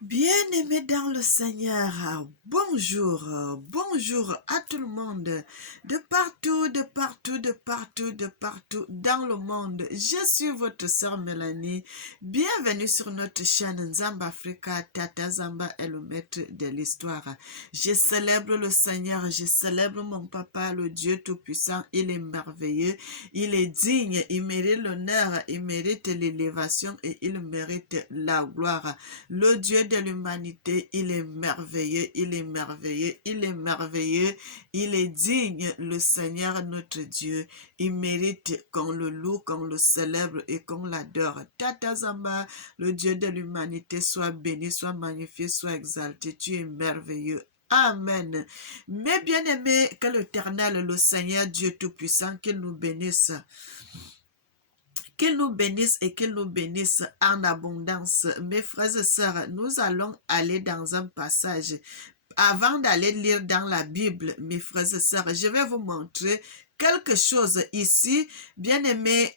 Bien-aimés dans le Seigneur, bonjour, bonjour à tout le monde, de partout, de partout, de partout, de partout dans le monde. Je suis votre sœur Mélanie. Bienvenue sur notre chaîne Nzamba Africa. Tata Zamba est le maître de l'histoire. Je célèbre le Seigneur, je célèbre mon papa, le Dieu Tout-Puissant. Il est merveilleux, il est digne, il mérite l'honneur, il mérite l'élévation et il mérite la gloire. Le Dieu de l'humanité, il est merveilleux, il est merveilleux, il est merveilleux, il est digne, le Seigneur notre Dieu. Il mérite qu'on le loue, qu'on le célèbre et qu'on l'adore. Tata Zamba, le Dieu de l'humanité, soit béni, soit magnifié, soit exalté. Tu es merveilleux. Amen. Mes bien-aimés, que l'Éternel, le Seigneur Dieu Tout-Puissant, qu'il nous bénisse. Qu'il nous bénisse et qu'il nous bénisse en abondance. Mes frères et sœurs, nous allons aller dans un passage. Avant d'aller lire dans la Bible, mes frères et sœurs, je vais vous montrer quelque chose ici. Bien aimé,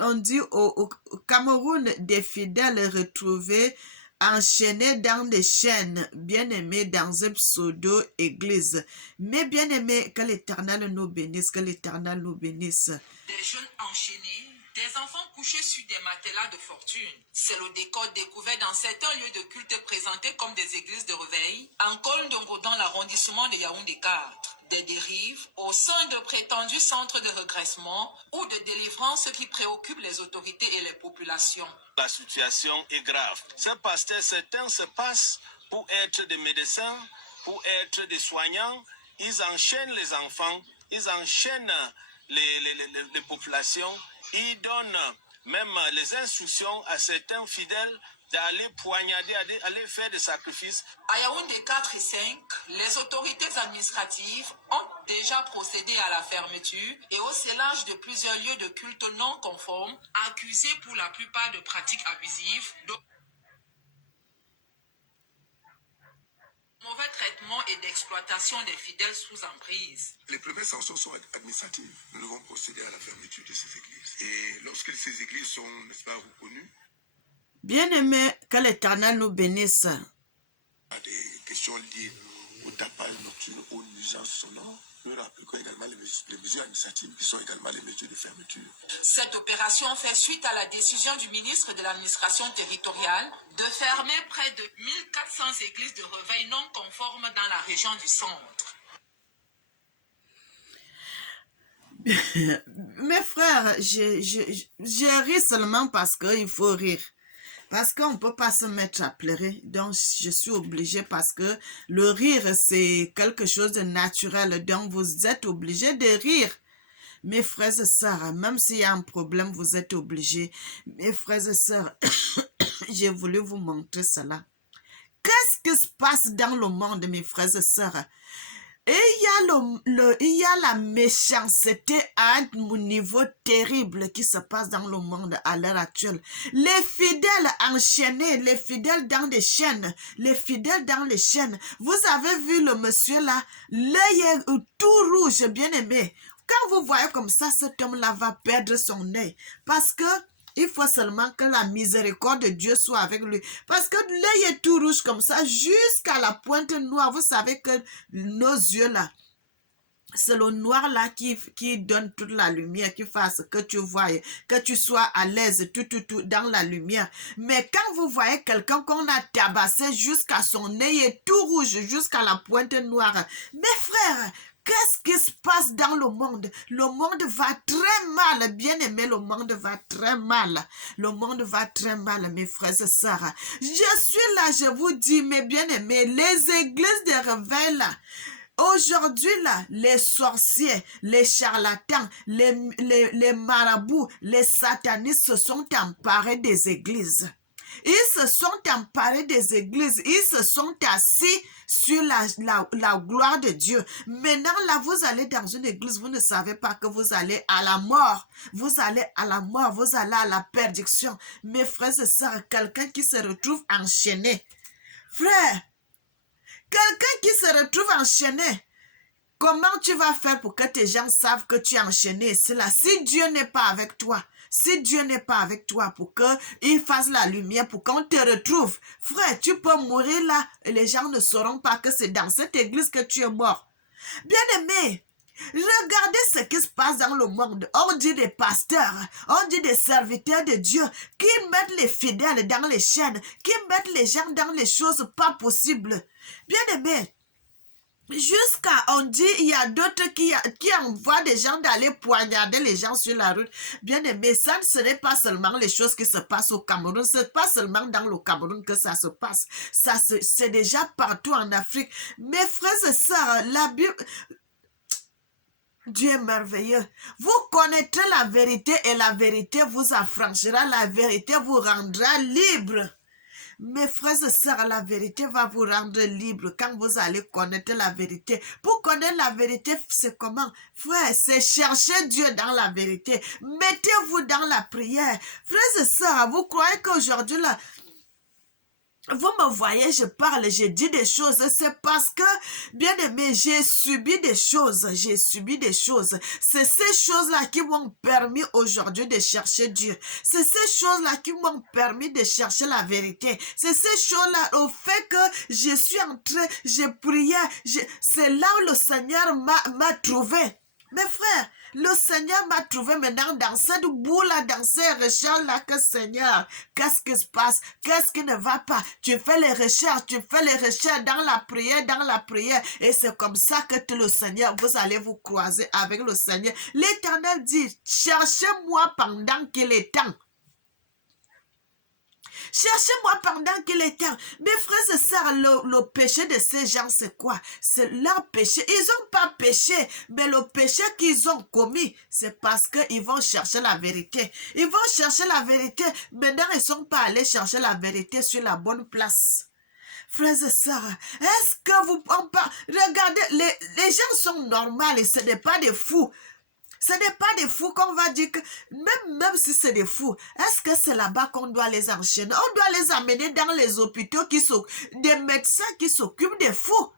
on dit au Cameroun, des fidèles retrouvés enchaînés dans des chaînes, bien aimés, dans une pseudo-église. Mais bien aimé, que l'Éternel nous bénisse, que l'Éternel nous bénisse. Des jeunes enchaînés, des enfants couchés sur des matelas de fortune. C'est le décor découvert dans certains lieux de culte présentés comme des églises de réveil, en Kolndongo dans l'arrondissement de Yaoundé 4. Des dérives au sein de prétendus centres de regressement ou de délivrance qui préoccupent les autorités et les populations. La situation est grave. Ces pasteurs, certains se passent pour être des médecins, pour être des soignants. Ils enchaînent les enfants, ils enchaînent les populations. Ils donnent même les instructions à certains fidèles d'aller poignarder, aller faire des sacrifices. À Yaoundé 4 et 5, les autorités administratives ont déjà procédé à la fermeture et au scellage de plusieurs lieux de culte non conformes, accusés pour la plupart de pratiques abusives, de mauvais traitement et d'exploitation des fidèles sous emprise. Les premières sanctions sont administratives. Nous devons procéder à la fermeture de ces églises. Et lorsque ces églises sont, n'est-ce pas, reconnues, Bien-aimés, que l'Éternel nous bénisse. à des questions liées au tapage nocturne, aux nuisances sonores, nous appliquons également les mesures administratives qui sont également les mesures de fermeture. Cette opération fait suite à la décision du ministre de l'administration territoriale de fermer près de 1400 églises de réveil non conformes dans la région du centre. Mes frères, je ris seulement parce qu'il faut rire. Parce qu'on ne peut pas se mettre à pleurer. Donc, je suis obligée parce que le rire, c'est quelque chose de naturel. Donc, vous êtes obligés de rire. Mes frères et sœurs, même s'il y a un problème, vous êtes obligés. Mes frères et sœurs, j'ai voulu vous montrer cela. Qu'est-ce qui se passe dans le monde, mes frères et sœurs? Et il y a la méchanceté à un niveau terrible qui se passe dans le monde à l'heure actuelle. Les fidèles enchaînés, les fidèles dans des chaînes, les fidèles dans les chaînes. Vous avez vu le monsieur là, l'œil est tout rouge, bien aimé. Quand vous voyez comme ça, cet homme-là va perdre son œil. Parce que il faut seulement que la miséricorde de Dieu soit avec lui. Parce que l'œil est tout rouge comme ça, jusqu'à la pointe noire. Vous savez que nos yeux là, c'est le noir là qui donne toute la lumière, qui fasse que tu vois, que tu sois à l'aise, tout dans la lumière. Mais quand vous voyez quelqu'un qu'on a tabassé jusqu'à son œil est tout rouge, jusqu'à la pointe noire, mes frères, qu'est-ce qui se passe dans le monde? Le monde va très mal, bien aimé, le monde va très mal. Le monde va très mal, mes frères et sœurs. Je suis là, je vous dis, mes bien-aimés, les églises de réveil là, aujourd'hui, là, les sorciers, les charlatans, les marabouts, les satanistes se sont emparés des églises. Ils se sont emparés des églises. Ils se sont assis sur la gloire de Dieu. Maintenant, là, vous allez dans une église, vous ne savez pas que vous allez à la mort. Vous allez à la mort, vous allez à la perdition. Mes frères et sœurs, quelqu'un qui se retrouve enchaîné. Frère, quelqu'un qui se retrouve enchaîné, comment tu vas faire pour que tes gens savent que tu es enchaîné? C'est là. Si Dieu n'est pas avec toi, Si Dieu n'est pas avec toi pour qu'il fasse la lumière, pour qu'on te retrouve, frère, tu peux mourir là et les gens ne sauront pas que c'est dans cette église que tu es mort. Bien-aimé, regardez ce qui se passe dans le monde. On dit des pasteurs, on dit des serviteurs de Dieu qui mettent les fidèles dans les chaînes, qui mettent les gens dans les choses pas possibles. Bien-aimé, jusqu'à, on dit, il y a d'autres qui envoient des gens d'aller poignarder les gens sur la route. Bien aimé, ça ne serait pas seulement les choses qui se passent au Cameroun, c'est pas seulement dans le Cameroun que ça se passe. C'est déjà partout en Afrique. Mes frères et sœurs, la Bible, Dieu est merveilleux. Vous connaîtrez la vérité et la vérité vous affranchira, la vérité vous rendra libre. Mes frères et sœurs, la vérité va vous rendre libre quand vous allez connaître la vérité. Pour connaître la vérité, c'est comment? Frère, c'est chercher Dieu dans la vérité. Mettez-vous dans la prière. Frères et sœurs, vous croyez qu'aujourd'hui, là, vous me voyez, je parle, je dis des choses, c'est parce que, bien aimé, j'ai subi des choses. C'est ces choses-là qui m'ont permis aujourd'hui de chercher Dieu. C'est ces choses-là qui m'ont permis de chercher la vérité. C'est ces choses-là, au fait que je suis entré, j'ai prié, c'est là où le Seigneur m'a trouvé. Mes frères, le Seigneur m'a trouvé maintenant dans cette boue-là, dans ces recherches-là, que Seigneur, qu'est-ce qui se passe? Qu'est-ce qui ne va pas? Tu fais les recherches dans la prière, et c'est comme ça que le Seigneur, vous allez vous croiser avec le Seigneur. L'Éternel dit, cherchez-moi pendant qu'il est temps. Cherchez-moi pendant qu'il est temps. Mes frères et sœurs, le péché de ces gens, c'est quoi? C'est leur péché. Ils n'ont pas péché, mais le péché qu'ils ont commis, c'est parce qu'ils vont chercher la vérité. Ils vont chercher la vérité. Maintenant, ils ne sont pas allés chercher la vérité sur la bonne place. Frères et sœurs, est-ce que vous... Regardez, les gens sont normaux et ce n'est pas des fous. Ce n'est pas des fous qu'on va dire que, même si c'est des fous, est-ce que c'est là-bas qu'on doit les enchaîner? On doit les amener dans les hôpitaux des médecins qui s'occupent des fous.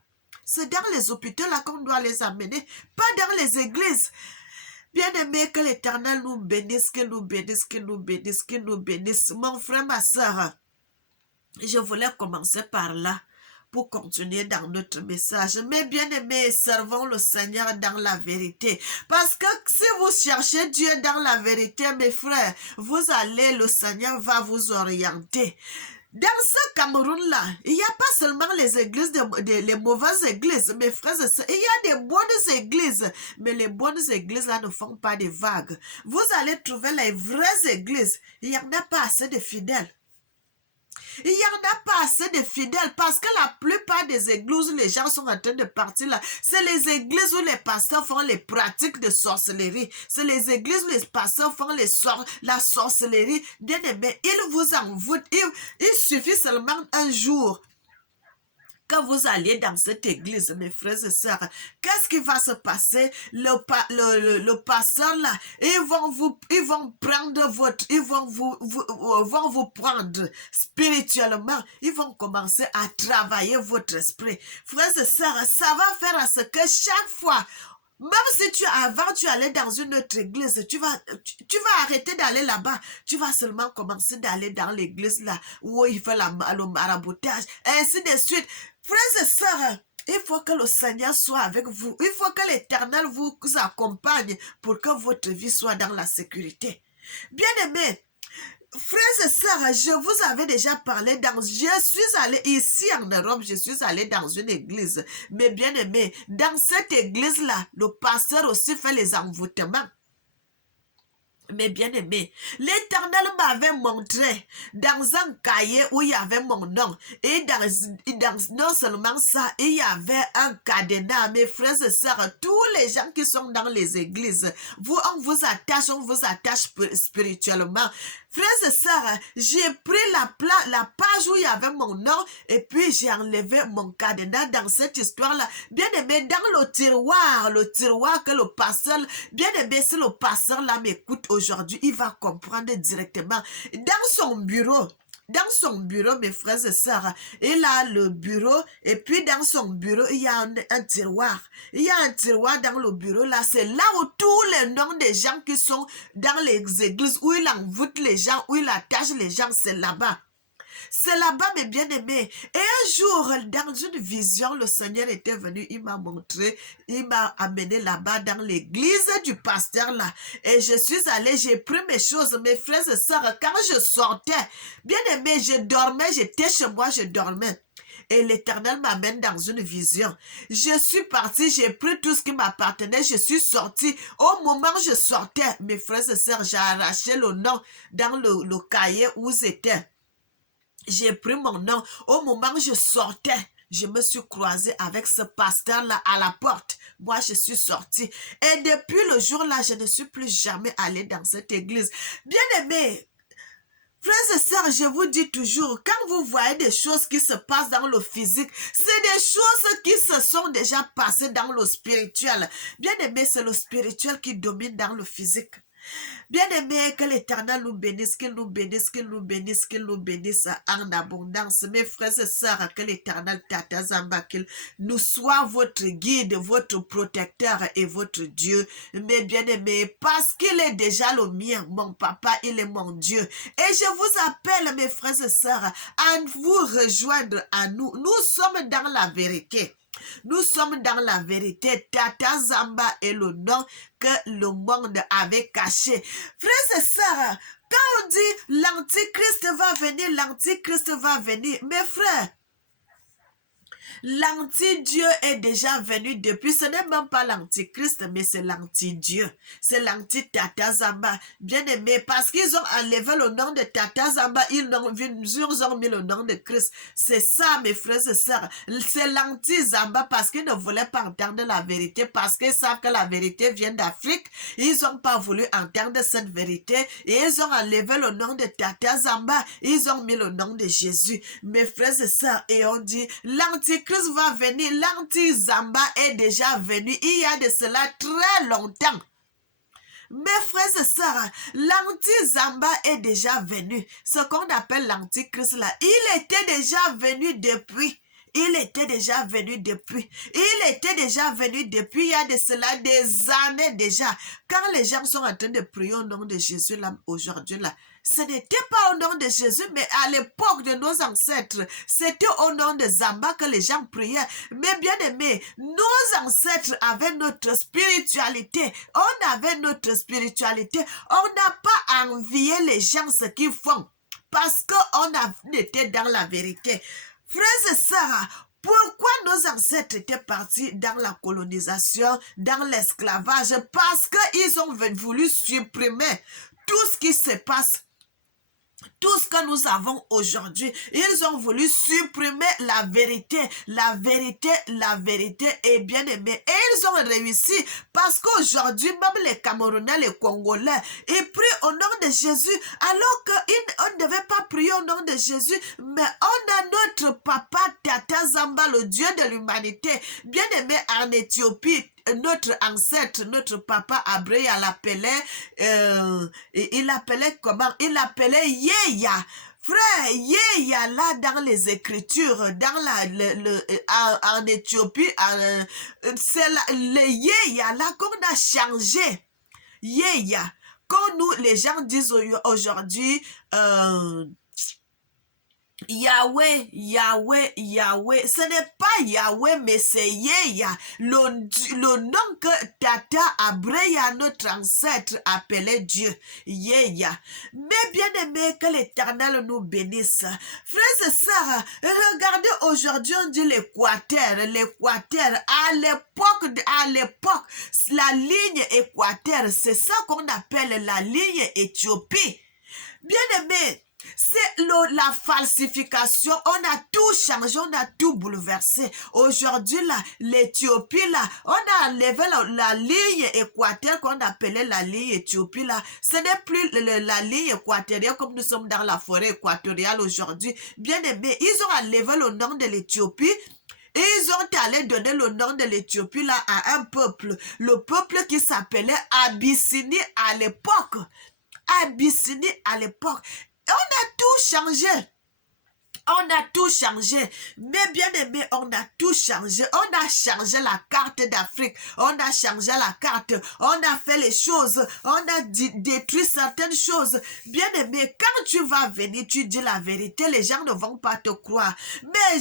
C'est dans les hôpitaux là qu'on doit les amener, pas dans les églises. Bien-aimé, que l'Éternel nous bénisse, qu'il nous bénisse, qu'il nous bénisse, qu'il nous bénisse. Mon frère, ma soeur, je voulais commencer par là, pour continuer dans notre message. Mais bien aimés, servons le Seigneur dans la vérité. Parce que si vous cherchez Dieu dans la vérité, mes frères, le Seigneur va vous orienter. Dans ce Cameroun-là, il n'y a pas seulement les églises, les mauvaises églises, mes frères et sœurs. Il y a des bonnes églises, mais les bonnes églises-là ne font pas des vagues. Vous allez trouver les vraies églises. Il n'y en a pas assez de fidèles. Il n'y en a pas assez de fidèles parce que la plupart des églises où les gens sont en train de partir là, c'est les églises où les pasteurs font les pratiques de sorcellerie. C'est les églises où les pasteurs font la sorcellerie. Bien aimé, ils vous envoûtent. Il suffit seulement un jour que vous alliez dans cette église, mes frères et sœurs, qu'est-ce qui va se passer? Le pasteur là, ils vont vous prendre spirituellement. Ils vont commencer à travailler votre esprit. Frères et sœurs, ça va faire à ce que chaque fois, même si avant tu allais dans une autre église, tu vas arrêter d'aller là-bas. Tu vas seulement commencer d'aller dans l'église là où il fait le maraboutage, et ainsi de suite. Frères et sœurs, il faut que le Seigneur soit avec vous. Il faut que l'Éternel vous accompagne pour que votre vie soit dans la sécurité. Bien-aimés, frères et sœurs, je vous avais déjà parlé je suis allé ici en Europe, je suis allé dans une église. Mais bien aimé, dans cette église-là, le pasteur aussi fait les envoûtements. Mais bien aimé, l'Éternel m'avait montré dans un cahier où il y avait mon nom. Et non seulement ça, il y avait un cadenas. Mes frères et sœurs, tous les gens qui sont dans les églises, on vous attache spirituellement. Frères et sœurs, j'ai pris la page où il y avait mon nom et puis j'ai enlevé mon cadenas dans cette histoire-là. Bien aimé, dans le tiroir que le pasteur, bien aimé, si le pasteur là m'écoute aujourd'hui, il va comprendre directement. Dans son bureau, dans son bureau, mes frères et sœurs, il a le bureau et puis dans son bureau, il y a un tiroir. Il y a un tiroir dans le bureau là. C'est là où tous les noms des gens qui sont dans les églises, où il envoûte les gens, où il attache les gens, c'est là-bas. C'est là-bas, mes bien-aimés. Et un jour, dans une vision, le Seigneur était venu, il m'a montré, il m'a amené là-bas dans l'église du pasteur là. Et je suis allée, j'ai pris mes choses, mes frères et sœurs. Quand je sortais, bien-aimé, je dormais, j'étais chez moi, je dormais. Et l'Éternel m'amène dans une vision. Je suis partie, j'ai pris tout ce qui m'appartenait, je suis sortie. Au moment où je sortais, mes frères et sœurs, j'ai arraché le nom dans le cahier où c'était. J'ai pris mon nom. Au moment où je sortais, je me suis croisée avec ce pasteur-là à la porte. Moi, je suis sortie. Et depuis le jour-là, je ne suis plus jamais allée dans cette église. Bien-aimés, frères et sœurs, je vous dis toujours, quand vous voyez des choses qui se passent dans le physique, c'est des choses qui se sont déjà passées dans le spirituel. Bien-aimés, c'est le spirituel qui domine dans le physique. Bien-aimé, que l'Éternel nous bénisse, qu'il nous bénisse, qu'il nous bénisse, qu'il nous bénisse en abondance. Mes frères et sœurs, que l'Éternel Tata Zamba, qu'il nous soit votre guide, votre protecteur et votre Dieu. Mes bien-aimés, parce qu'il est déjà le mien, mon papa, il est mon Dieu. Et je vous appelle, mes frères et sœurs, à vous rejoindre à nous. Nous sommes dans la vérité. Nous sommes dans la vérité. Tata Zamba est le nom que le monde avait caché. Frères et sœurs, quand on dit l'Antichrist va venir, l'Antichrist va venir, mes frères, l'anti-Dieu est déjà venu depuis. Ce n'est même pas l'antichrist, mais c'est l'anti-Dieu. C'est l'anti-Tata Zamba. Bien aimé, parce qu'ils ont enlevé le nom de Tata Zamba, ils ont mis le nom de Christ. C'est ça, mes frères et sœurs. C'est l'anti-Zamba parce qu'ils ne voulaient pas entendre la vérité, parce qu'ils savent que la vérité vient d'Afrique. Ils n'ont pas voulu entendre cette vérité et ils ont enlevé le nom de Tata Zamba. Ils ont mis le nom de Jésus. Mes frères et sœurs, et on dit, l'antichrist va venir, l'anti-Zamba est déjà venu, il y a de cela très longtemps. Mes frères et sœurs, l'anti-Zamba est déjà venu. Ce qu'on appelle l'antichrist là, il était déjà venu depuis. Il était déjà venu depuis. Il était déjà venu depuis il y a de cela des années déjà. Quand les gens sont en train de prier au nom de Jésus là, aujourd'hui là, ce n'était pas au nom de Jésus, mais à l'époque de nos ancêtres, c'était au nom de Zamba que les gens priaient. Mais bien aimé, nos ancêtres avaient notre spiritualité. On avait notre spiritualité. On n'a pas envié les gens ce qu'ils font parce qu'on était dans la vérité. Frères et sœurs, pourquoi nos ancêtres étaient partis dans la colonisation, dans l'esclavage? Parce qu'ils ont voulu supprimer tout ce qui se passe. Tout ce que nous avons aujourd'hui, ils ont voulu supprimer la vérité, la vérité, la vérité est bien aimée. Et ils ont réussi parce qu'aujourd'hui, même les Camerounais, les Congolais, ils prient au nom de Jésus alors qu'on ne devait pas prier au nom de Jésus. Mais on a notre papa Tata Zamba, le Dieu de l'humanité, bien aimé en Éthiopie. Notre ancêtre, notre papa Abreya l'appelait, il appelait comment? Il appelait Yeya. Frère, Yeya là dans les Écritures, en Éthiopie, c'est le Yeya là qu'on a changé. Yeya. Quand nous, les gens disent aujourd'hui, Yahweh, Yahweh, Yahweh. Ce n'est pas Yahweh, mais c'est Yeya. Le nom que Tata Abreya, notre ancêtre, appelait Dieu. Yeya. Mais bien aimé, que l'Éternel nous bénisse. Frères et sœurs, regardez aujourd'hui, on dit l'Équateur. L'Équateur, à l'époque, la ligne Équateur, c'est ça qu'on appelle la ligne Éthiopie. Bien aimé, c'est la falsification. On a tout changé, on a tout bouleversé. Aujourd'hui, là, l'Éthiopie, là, on a enlevé la ligne équatoriale qu'on appelait la ligne Éthiopie, là. Ce n'est plus la ligne équatoriale comme nous sommes dans la forêt équatoriale aujourd'hui. Bien aimé, ils ont enlevé le nom de l'Éthiopie. Et ils ont allé donner le nom de l'Éthiopie là à un peuple. Le peuple qui s'appelait Abyssinie à l'époque. Abyssinie à l'époque. On a tout changé. a tout changé. Mais bien aimé, on a tout changé. On a changé la carte d'Afrique. On a changé la carte. On a fait les choses. On a détruit certaines choses. Bien aimé, quand tu vas venir, tu dis la vérité, les gens ne vont pas te croire. Mais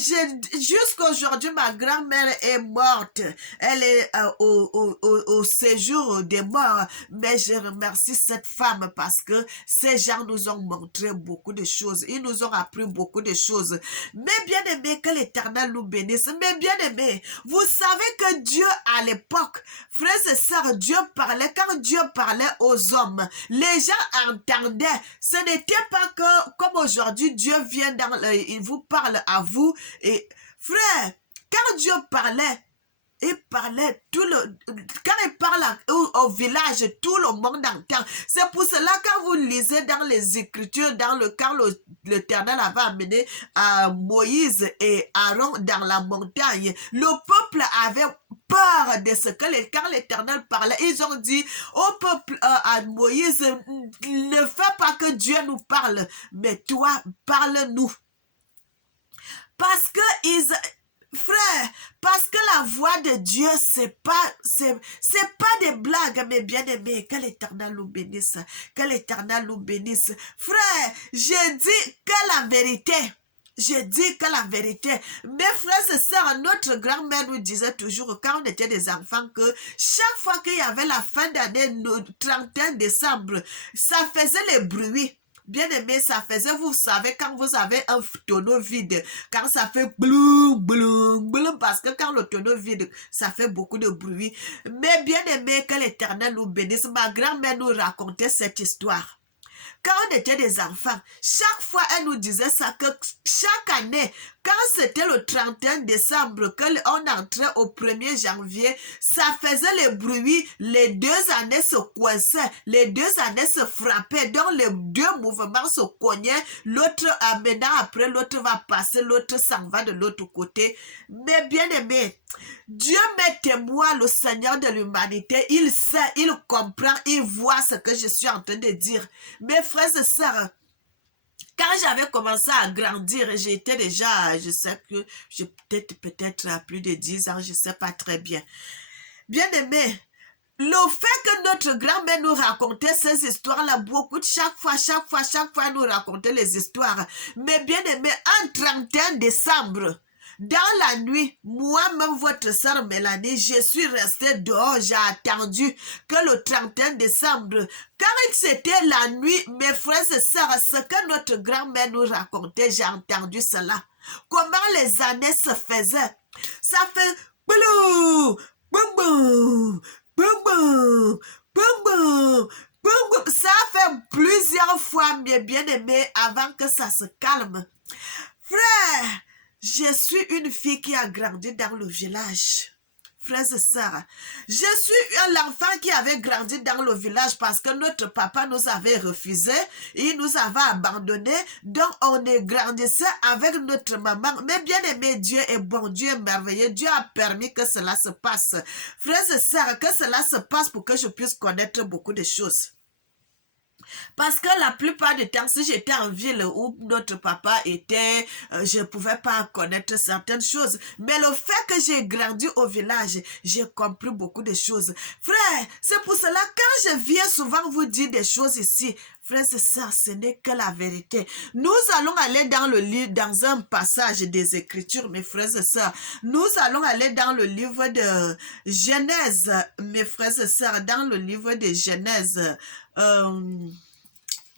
jusqu'aujourd'hui, ma grand-mère est morte. Elle est au séjour des morts. Mais je remercie cette femme parce que ces gens nous ont montré beaucoup de choses. Ils nous ont appris beaucoup de choses. Mais bien aimé, que l'Éternel nous bénisse. Mais bien aimé, vous savez que Dieu à l'époque, frères et sœurs, Dieu parlait. Quand Dieu parlait aux hommes, les gens entendaient. Ce n'était pas que, comme aujourd'hui, Dieu vient il vous parle à vous. Et frère, quand Dieu parlait, il parlait quand il parle au village, tout le monde entend. C'est pour cela quand vous lisez dans les Écritures, quand l'Éternel avait amené Moïse et Aaron dans la montagne, le peuple avait peur de ce que quand l'Éternel parlait, ils ont dit au peuple, à Moïse, ne fais pas que Dieu nous parle, mais toi, parle-nous. Parce que frère, parce que la voix de Dieu, c'est pas des blagues, mes bien-aimés. Que l'Éternel nous bénisse. Que l'Éternel nous bénisse. Frère, je dis que la vérité. Je dis que la vérité. Mes frères et sœurs, notre grand-mère nous disait toujours, quand on était des enfants, que chaque fois qu'il y avait la fin d'année, le 31 décembre, ça faisait les bruits. Bien aimé, ça faisait, vous savez, quand vous avez un tonneau vide, quand ça fait bloum, bloum, bloum, parce que quand le tonneau vide, ça fait beaucoup de bruit. Mais bien aimé, que l'Éternel nous bénisse. Ma grand-mère nous racontait cette histoire. Quand on était des enfants, chaque fois elle nous disait ça, que chaque année, quand c'était le 31 décembre, qu'on entrait au 1er janvier, ça faisait les bruits, les deux années se coinçaient, les deux années se frappaient, donc les deux mouvements se cognaient, l'autre maintenant après, l'autre va passer, l'autre s'en va de l'autre côté. Mais bien aimé, Dieu m'est témoin, le Seigneur de l'humanité, il sait, il comprend, il voit ce que je suis en train de dire. Mes frères et sœurs, quand j'avais commencé à grandir, j'étais déjà, je sais que j'ai peut-être à plus de 10 ans, je ne sais pas très bien. Bien aimé, le fait que notre grand-mère nous racontait ces histoires-là, beaucoup, chaque fois, elle nous racontait les histoires. Mais bien aimé, un 31 décembre, dans la nuit, moi-même, votre sœur Mélanie, je suis restée dehors, j'ai attendu que le 31 décembre, quand c'était la nuit, mes frères et sœurs, ce que notre grand-mère nous racontait, j'ai entendu cela. Comment les années se faisaient. Ça fait boulou, boum boum, boum boum, boum boum, boum boum. Ça fait plusieurs fois, mes bien-aimés, avant que ça se calme. Frère, je suis une fille qui a grandi dans le village. Frères et sœurs, je suis l'enfant qui avait grandi dans le village parce que notre papa nous avait refusé, il nous avait abandonnés, donc on est grandissait avec notre maman. Mais bien aimé, Dieu est bon, Dieu est merveilleux, Dieu a permis que cela se passe. Frères et sœurs, que cela se passe pour que je puisse connaître beaucoup de choses. Parce que la plupart du temps, si j'étais en ville où notre papa était, je ne pouvais pas connaître certaines choses. Mais le fait que j'ai grandi au village, j'ai compris beaucoup de choses. Frère, c'est pour cela quand je viens souvent vous dire des choses ici, frères et sœurs, ce n'est que la vérité. Nous allons aller dans le livre, dans un passage des Écritures, mes frères et sœurs. Nous allons aller dans le livre de Genèse, mes frères et sœurs, dans le livre de Genèse.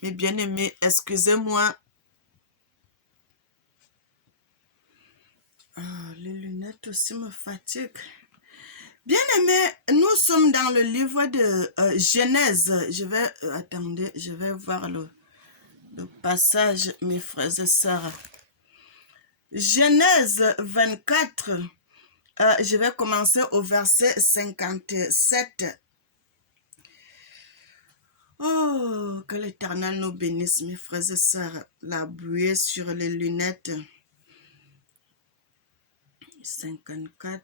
Mes bien-aimés, excusez-moi. Les lunettes aussi me fatiguent. Bien-aimés, nous sommes dans le livre de Genèse. Attendez, je vais voir le passage, mes frères et sœurs. Genèse 24. Je vais commencer au verset 57. Oh, que l'Éternel nous bénisse, mes frères et sœurs. La buée sur les lunettes. 54.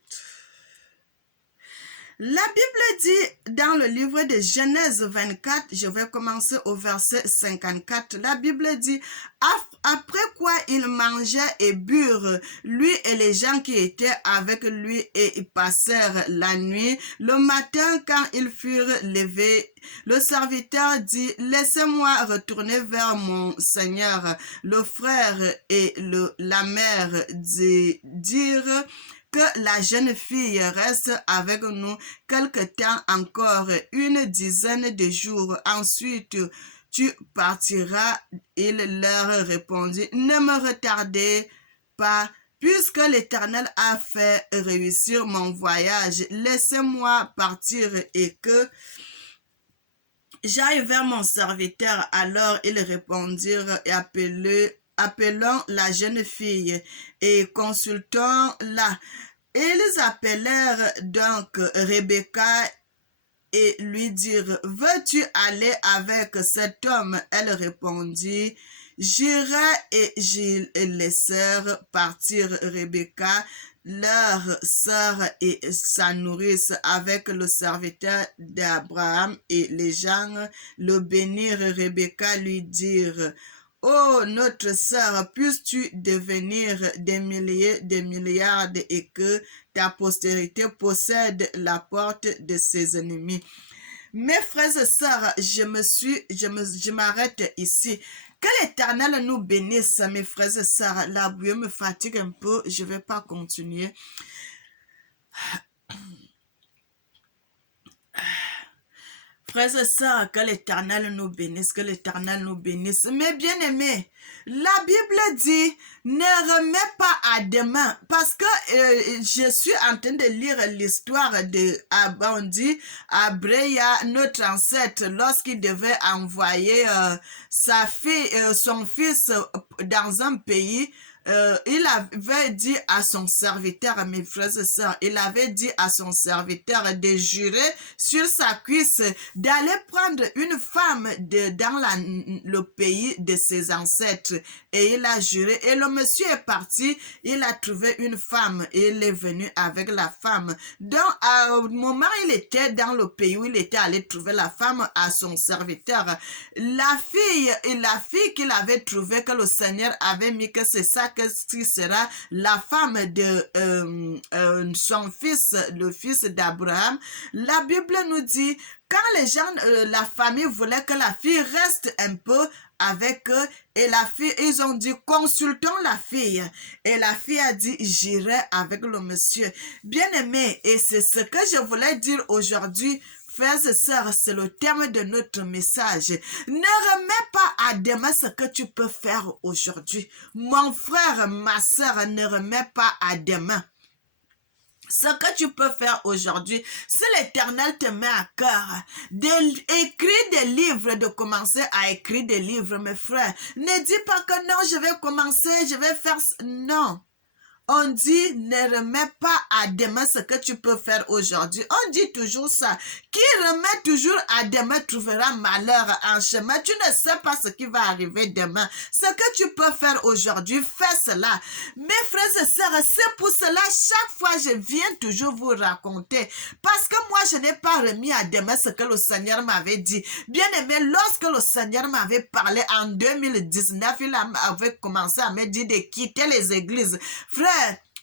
La Bible dit dans le livre de Genèse 24, je vais commencer au verset 54, la Bible dit, après quoi ils mangeaient et burent, lui et les gens qui étaient avec lui, et ils passèrent la nuit. Le matin, quand ils furent levés, le serviteur dit, laissez-moi retourner vers mon Seigneur. Le frère et la mère dirent, que la jeune fille reste avec nous quelque temps encore, 10 de jours. Ensuite, tu partiras. Il leur répondit, ne me retardez pas, puisque l'Éternel a fait réussir mon voyage. Laissez-moi partir et que j'aille vers mon serviteur. Alors ils répondirent, et appelons la jeune fille et consultons-la. Ils appelèrent donc Rebecca et lui dirent, veux-tu aller avec cet homme? Elle répondit, j'irai, et ils laissèrent partir Rebecca, leur sœur et sa nourrice avec le serviteur d'Abraham, et les gens le bénirent. Rebecca lui dirent, oh, notre sœur, puisses-tu devenir des milliers, des milliards, et que ta postérité possède la porte de ses ennemis. Mes frères et sœurs, je m'arrête ici. Que l'Éternel nous bénisse, mes frères et sœurs. La bouée me fatigue un peu, je ne vais pas continuer. Frères et sœurs, que l'Éternel nous bénisse, que l'Éternel nous bénisse. Mes bien-aimés, la Bible dit, ne remets pas à demain, parce que je suis en train de lire l'histoire de Abondi, Abreya, notre ancêtre, lorsqu'il devait envoyer sa fille, son fils dans un pays. Il avait dit à son serviteur, mes frères et sœurs, il avait dit à son serviteur de jurer sur sa cuisse d'aller prendre une femme dans le pays de ses ancêtres. Et il a juré. Et le monsieur est parti, il a trouvé une femme et il est venu avec la femme. Donc, au moment où il était dans le pays où il était allé trouver la femme à son serviteur, la fille qu'il avait trouvée, que le Seigneur avait mis, que c'est ça qui sera la femme de son fils, le fils d'Abraham. La Bible nous dit, quand les gens, la famille voulait que la fille reste un peu avec eux, et la fille, ils ont dit, consultons la fille. Et la fille a dit, j'irai avec le monsieur. Bien aimé, et c'est ce que je voulais dire aujourd'hui. Frères et sœurs, c'est le thème de notre message. Ne remets pas à demain ce que tu peux faire aujourd'hui. Mon frère, ma sœur, ne remets pas à demain ce que tu peux faire aujourd'hui. Si l'Éternel te met à cœur d'écrire des livres, de commencer à écrire des livres, mes frères, ne dis pas que non, je vais commencer, je vais faire... Non. On dit, ne remets pas à demain ce que tu peux faire aujourd'hui. On dit toujours ça. Qui remet toujours à demain trouvera malheur en chemin. Tu ne sais pas ce qui va arriver demain. Ce que tu peux faire aujourd'hui, fais cela. Mes frères et sœurs, c'est pour cela, chaque fois, je viens toujours vous raconter. Parce que moi, je n'ai pas remis à demain ce que le Seigneur m'avait dit. Bien aimé, lorsque le Seigneur m'avait parlé en 2019, il avait commencé à me dire de quitter les églises. Frère,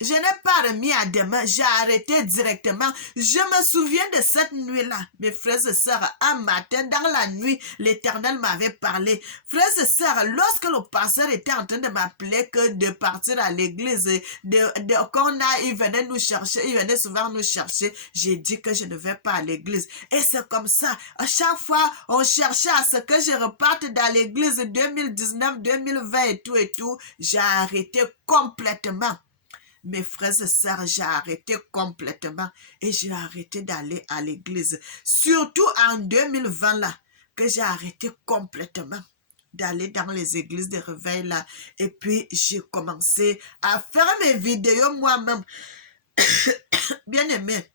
je n'ai pas remis à demain, j'ai arrêté directement. Je me souviens de cette nuit-là, mes frères et sœurs, un matin, dans la nuit, l'Éternel m'avait parlé. Frères et sœurs, lorsque le pasteur était en train de m'appeler que de partir à l'église, il venait nous chercher, il venait souvent nous chercher, j'ai dit que je ne vais pas à l'église. Et c'est comme ça, à chaque fois, on cherchait à ce que je reparte dans l'église 2019, 2020 et tout, j'ai arrêté complètement. Mes frères et sœurs, j'ai arrêté complètement et j'ai arrêté d'aller à l'église. Surtout en 2020 là, que j'ai arrêté complètement d'aller dans les églises de réveil là. Et puis, j'ai commencé à faire mes vidéos moi-même. Bien aimé.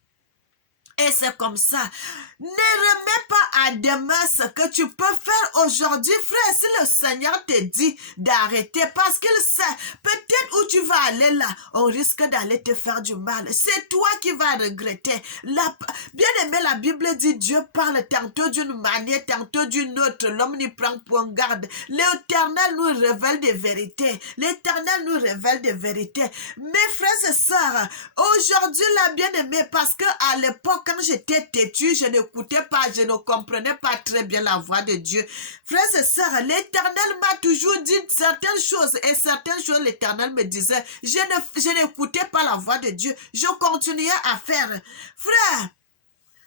Et c'est comme ça. Ne remets pas à demain ce que tu peux faire aujourd'hui, frère. Si le Seigneur te dit d'arrêter parce qu'il sait peut-être où tu vas aller là, on risque d'aller te faire du mal. C'est toi qui vas regretter. Bien aimé, la Bible dit Dieu parle tantôt d'une manière, tantôt d'une autre. L'homme n'y prend point garde. L'Éternel nous révèle des vérités. L'Éternel nous révèle des vérités. Mes frères et sœurs, aujourd'hui, la bien-aimée, parce que à l'époque, quand j'étais têtue, je n'écoutais pas, je ne comprenais pas très bien la voix de Dieu. Frères et sœurs, l'Éternel m'a toujours dit certaines choses et certaines choses, l'Éternel me disait, je n'écoutais pas la voix de Dieu. Je continuais à faire. Frère,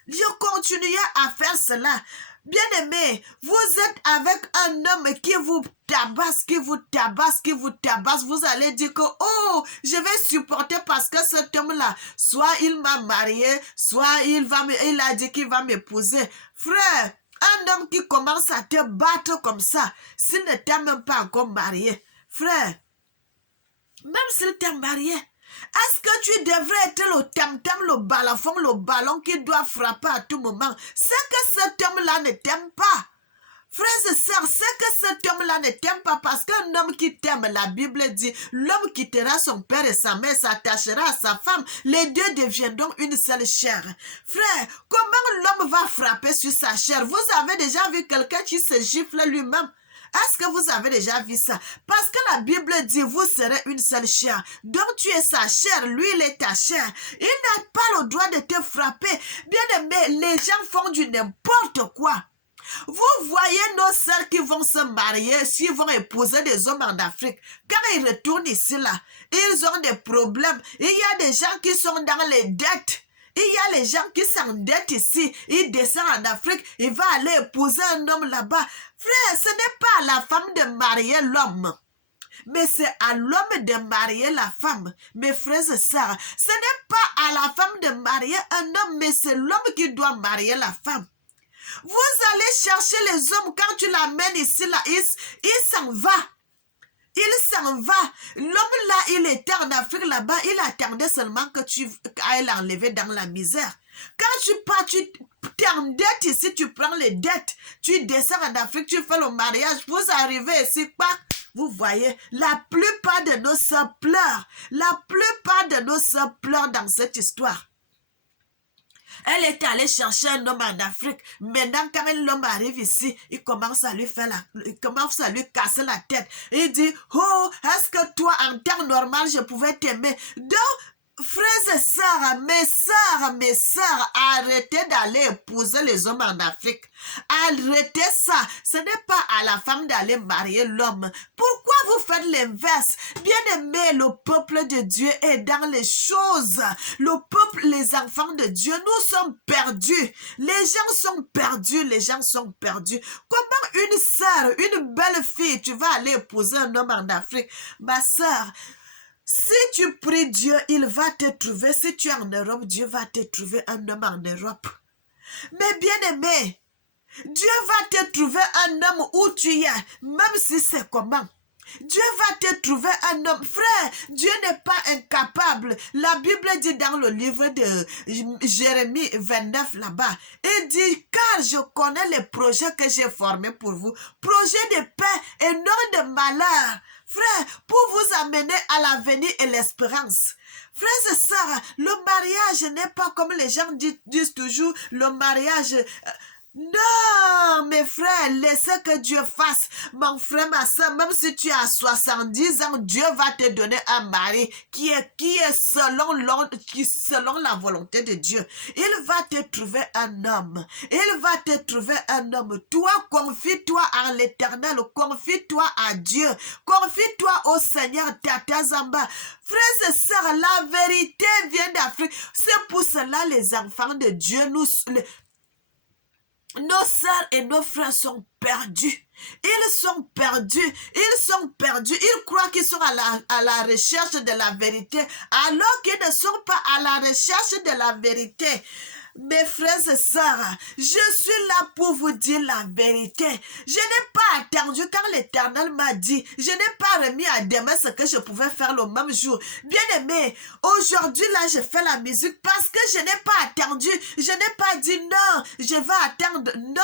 je continuais à faire cela. Bien-aimé, vous êtes avec un homme qui vous tabasse, vous allez dire que, oh, je vais supporter parce que cet homme-là, soit il m'a marié, soit il a dit qu'il va m'épouser. Frère, un homme qui commence à te battre comme ça, s'il ne t'a même pas encore marié, frère, même s'il t'a marié, est-ce que tu devrais être le tam-tam, le balafon, le ballon qui doit frapper à tout moment? C'est que cet homme-là ne t'aime pas. Frères et sœurs, c'est que cet homme-là ne t'aime pas parce qu'un homme qui t'aime, la Bible dit, l'homme quittera son père et sa mère, s'attachera à sa femme, les deux deviendront une seule chair. Frère, comment l'homme va frapper sur sa chair? Vous avez déjà vu quelqu'un qui se gifle lui-même? Est-ce que vous avez déjà vu ça? Parce que la Bible dit, vous serez une seule chair. Donc tu es sa chair, lui il est ta chair. Il n'a pas le droit de te frapper. Bien aimé, les gens font du n'importe quoi. Vous voyez nos sœurs qui vont se marier, qui vont épouser des hommes en Afrique. Quand ils retournent ici là, ils ont des problèmes. Il y a des gens qui sont dans les dettes. Il y a les gens qui s'endettent ici. Ils descendent en Afrique. Il va aller épouser un homme là-bas. Frère, ce n'est pas à la femme de marier l'homme. Mais c'est à l'homme de marier la femme. Mes frères et sœurs, ce n'est pas à la femme de marier un homme, mais c'est l'homme qui doit marier la femme. Vous allez chercher les hommes quand tu l'amènes ici, là, il s'en va. Il s'en va. L'homme là, il était en Afrique là-bas, il attendait seulement que tu ailles l'enlever dans la misère. Quand tu pars, tu t'endettes ici, tu prends les dettes, tu descends en Afrique, tu fais le mariage, vous arrivez ici, pas. Vous voyez, la plupart de nos sœurs pleurent. La plupart de nos sœurs pleurent dans cette histoire. Elle est allée chercher un homme en Afrique. Maintenant, quand l'homme arrive ici, il commence à lui casser la tête. Il dit, oh, est-ce que toi, en temps normal, je pouvais t'aimer? Donc, frères et sœurs, mes sœurs, arrêtez d'aller épouser les hommes en Afrique. Arrêtez ça. Ce n'est pas à la femme d'aller marier l'homme. Pourquoi vous faites l'inverse? Bien aimé, le peuple de Dieu est dans les choses. Le peuple, les enfants de Dieu, nous sommes perdus. Les gens sont perdus, Comment une sœur, une belle fille, tu vas aller épouser un homme en Afrique? Ma sœur, si tu pries Dieu, il va te trouver. Si tu es en Europe, Dieu va te trouver un homme en Europe. Mais bien aimé, Dieu va te trouver un homme où tu es, même si c'est comment. Dieu va te trouver un homme. Frère, Dieu n'est pas incapable. La Bible dit dans le livre de Jérémie 29 là-bas, il dit, car je connais les projets que j'ai formés pour vous, projets de paix et non de malheur. Frère, pour vous amener à l'avenir et l'espérance. Frères et sœurs, le mariage n'est pas comme les gens disent toujours, le mariage... Non, mes frères, laissez que Dieu fasse. Mon frère, ma soeur, même si tu as 70 ans, Dieu va te donner un mari qui est selon la volonté de Dieu. Il va te trouver un homme. Toi, confie-toi en l'Éternel. Confie-toi à Dieu. Confie-toi au Seigneur, Tata Zamba. Frères et sœurs, la vérité vient d'Afrique. C'est pour cela les enfants de Dieu, nos sœurs et nos frères sont perdus. Ils sont perdus. Ils croient qu'ils sont à la recherche de la vérité, alors qu'ils ne sont pas à la recherche de la vérité. Mes frères et sœurs, je suis là pour vous dire la vérité. Je n'ai pas attendu quand l'Éternel m'a dit. Je n'ai pas remis à demain ce que je pouvais faire le même jour. Bien-aimé, aujourd'hui là, je fais la musique parce que je n'ai pas attendu. Je n'ai pas dit non, je vais attendre. Non.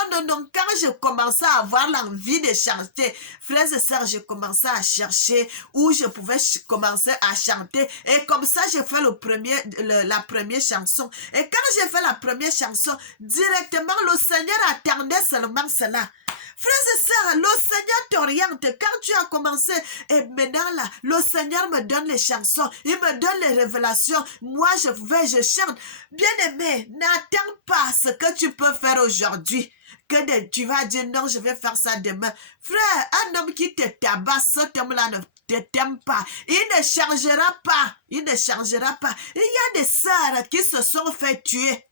Quand je commençais à avoir l'envie de chanter, frères et sœurs, j'ai commencé à chercher où je pouvais commencer à chanter. Et comme ça, j'ai fait la première chanson. Et quand j'ai fait la première chanson, directement, le Seigneur attendait seulement cela. Frères et sœurs, le Seigneur t'oriente. Quand tu as commencé, et maintenant là, le Seigneur me donne les chansons, il me donne les révélations. Moi, je chante. Bien-aimé, n'attends pas ce que tu peux faire aujourd'hui. Que tu vas dire non, je vais faire ça demain. Frère, un homme qui te tabasse, cet homme-là ne t'aime pas. Il ne changera pas. Il ne changera pas. Il y a des sœurs qui se sont fait tuer.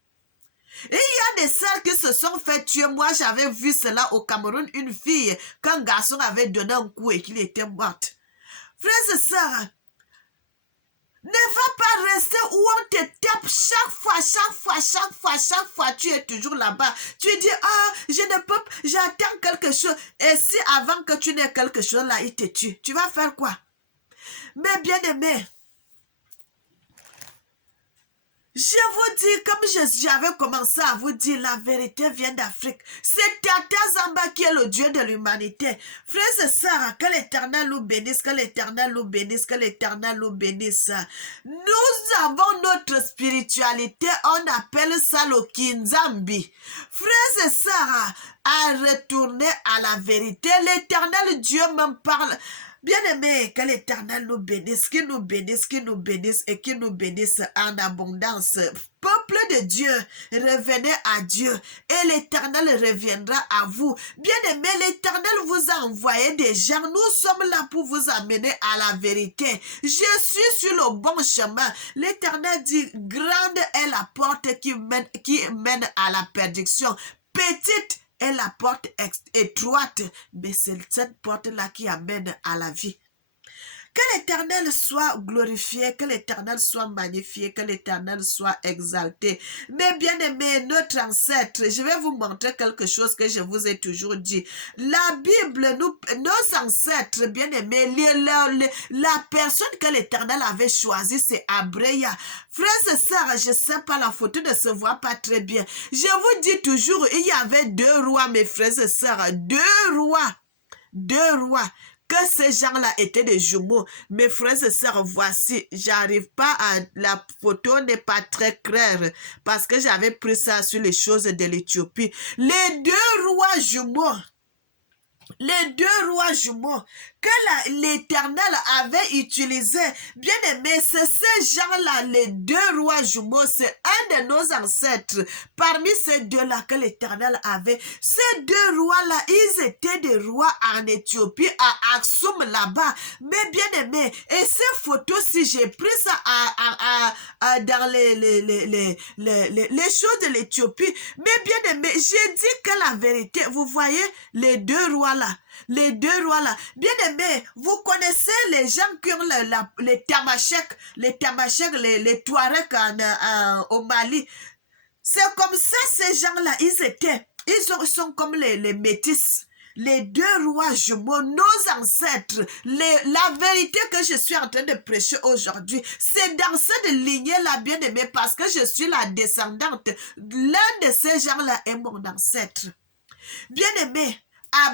Et il y a des sœurs qui se sont fait tuer. Moi, j'avais vu cela au Cameroun. Une fille, qu'un garçon avait donné un coup et qu'il était mort. Frères et sœurs, ne va pas rester où on te tape chaque fois, tu es toujours là-bas. Tu dis, je ne peux pas, j'attends quelque chose. Et si avant que tu n'aies quelque chose là, il te tue, tu vas faire quoi? Mais bien aimé, je vous dis, comme j'avais commencé à vous dire, la vérité vient d'Afrique. C'est Tata Zamba qui est le Dieu de l'humanité. Frères et sœurs, que l'Éternel nous bénisse, que l'Éternel nous bénisse, que l'Éternel nous bénisse. Nous avons notre spiritualité, on appelle ça le Kinzambi. Frères et sœurs, à retourner à la vérité, l'Éternel Dieu me parle. Bien-aimés, que l'Éternel nous bénisse, qu'il nous bénisse, qu'il nous bénisse et qu'il nous bénisse en abondance. Peuple de Dieu, revenez à Dieu et l'Éternel reviendra à vous. Bien-aimés, l'Éternel vous a envoyé des gens. Nous sommes là pour vous amener à la vérité. Je suis sur le bon chemin. L'Éternel dit, grande est la porte qui mène à la perdition. Petite est la porte étroite, mais c'est cette porte-là qui amène à la vie. Que l'Éternel soit glorifié, que l'Éternel soit magnifié, que l'Éternel soit exalté. Mais bien aimé, notre ancêtre, je vais vous montrer quelque chose que je vous ai toujours dit. La Bible, nos ancêtres, bien aimés, la personne que l'Éternel avait choisie, c'est Abreya. Frères et sœurs, je sais pas, la photo ne se voit pas très bien. Je vous dis toujours, il y avait 2 rois, mes frères et sœurs, 2 rois. 2 rois. Que ces gens-là étaient des jumeaux. Mes frères et sœurs, voici, j'arrive pas à... La photo n'est pas très claire parce que j'avais pris ça sur les choses de l'Éthiopie. Les 2 rois jumeaux. Les 2 rois jumeaux que l'Éternel avait utilisé. Bien aimé, c'est ces gens-là, les 2 rois jumeaux, c'est un de nos ancêtres. Parmi ces 2-là que l'Éternel avait, ces 2 rois-là, ils étaient des rois en Éthiopie, à Aksum là-bas. Mais bien aimé, et ces photos-ci, j'ai pris ça dans les choses de l'Éthiopie. Mais bien aimé, j'ai dit que la vérité, vous voyez, les 2 rois-là, les 2 rois-là. Bien aimé, vous connaissez les gens qui ont les Tamashek, les Touaregs au Mali. C'est comme ça, ces gens-là, ils sont comme les métis. Les 2 rois jumeaux, nos ancêtres, la vérité que je suis en train de prêcher aujourd'hui, c'est dans cette lignée-là, bien aimé, parce que je suis la descendante. L'un de ces gens-là est mon ancêtre. Bien aimé,